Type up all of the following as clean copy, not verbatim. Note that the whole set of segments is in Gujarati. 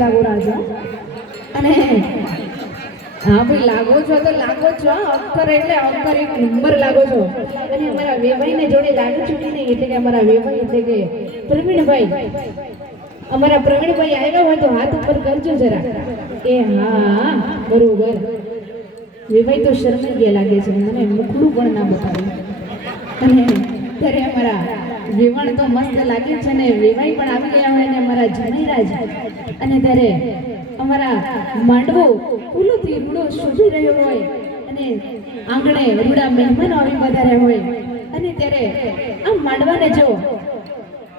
લાગો રાજા અને હા ભાઈ લાગો છો તો લાગો છો અક્ષર એટલે અક્ષર એક નંબર લાગો છો અને અમારા વેભાઈને જોડે લાગી ચૂકી નહીં એટલે કે અમારા વેભાઈ એટલે કે પ્રવીણભાઈ અમારા પ્રવીણભાઈ આવ્યા હોય તો હાથ ઉપર કરજો જરા એ હા બરોબર વેભાઈ તો શરમાઈ ગયા લાગે છે મને મુખડું પણ ના બતાવ્યું અને ત્યારે અમારા વેવાણ તો મસ્ત લાગે છે ને વેવાઈ પણ આવી ગયા હોય ને અમારા જમીરાજ અને ત્યારે અમારા માંડવો ફૂલોથી રૂડો શોભી રહ્યો હોય અને આંગણે રૂડા મહેમાનો આવી વધાર્યા હોય અને ત્યારે આ માંડવાને જો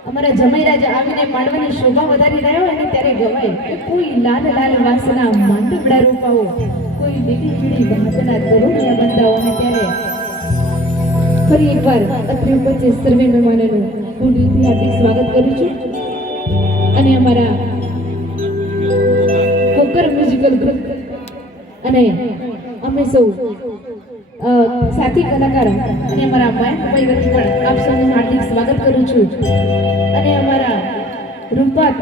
અમારા જમાઈરાજ આવીને માંડવાની શોભા વધારી રહ્યા હોય અને ત્યારે ગવાય કોઈ લાલ લાલ વાસના માંડવડા રોપાઓ કોઈ બીડી બીડી ભાતના તરુણિયા બંધાઓ અને ત્યારે ફરી એકવાર અત્રે ઉપસ્થિત સર્વે મહેમાનોનું હું દિલથી હાર્દિક સ્વાગત કરું છું અને અમારા કોકર મ્યુઝિકલ ગ્રુપ અને અમે સૌ સાથી કલાકારો અને અમારા મયંકભાઈ વતી પણ આપ સૌનું હાર્દિક સ્વાગત કરું છું અને અમારા રૂપાત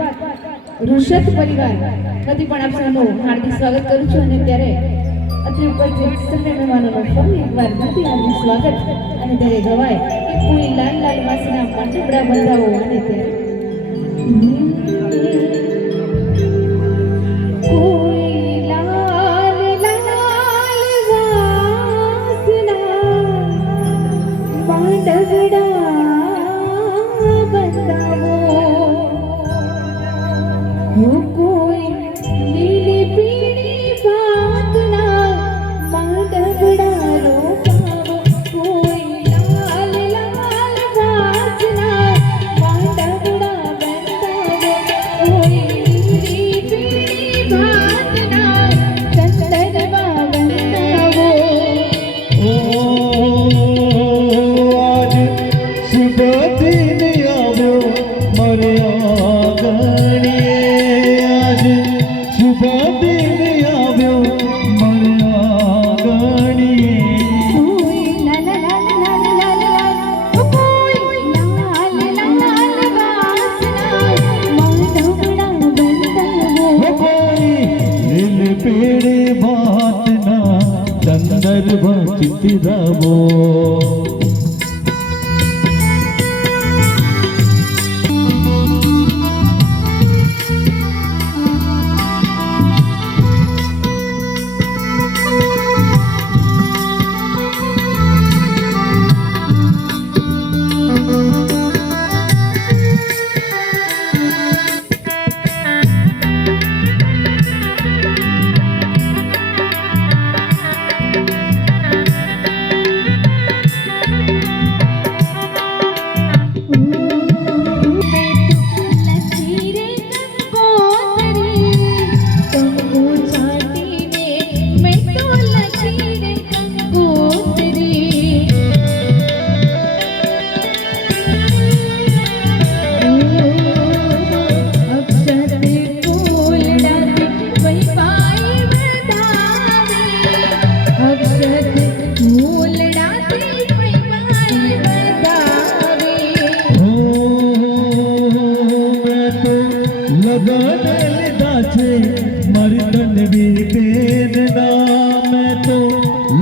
ઋષત પરિવાર વતી પણ આપ સૌનું હાર્દિક સ્વાગત કરું છું અને ત્યારે અત્રે ઉપસ્થિત સર્વે મહેમાનોનું ફરી એકવાર દિલથી હાર્દિક સ્વાગત અને ત્યારે ગવાય કે કોઈ લાલ લાલ વાસના માંડવડા બંધાવો અને ત્યારે કોઈ લાલ લાલ વાસના માંડવડા બંધાવો કોઈ લીલી પીળી ભાતના માંડવડા રોપાવો કોઈ લાલ લાલ વાસના માંડવડા બંધાવો કોઈ લીલી પીળી ભાતના ચંદનમાં બંધાવો આજ સુબોધીને આવ્યો મારે આંગણીએ આજ સુબોધીને આવ્યો મારે આંગણીએ કોઈ લાલ લાલ લાલ લાલ લાલ કોઈ લાલ લાલ વાસના માંડવડા બંધાવો કોઈ લીલ પીળે ભાતના સંદર્ભ ચિતરાવો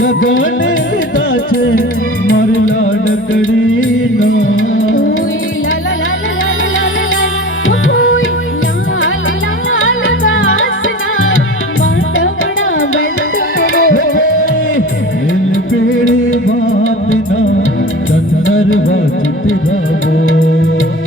लगन લીધા છે મારી લાડકડીના કોઈ લાલ લાલ લાલ લાલ લાલ કોઈ લાલ લાલ વાસના માંડવડા બંધાવો લીલ પીળી ભાતના ચંદરવા ચિતરાવો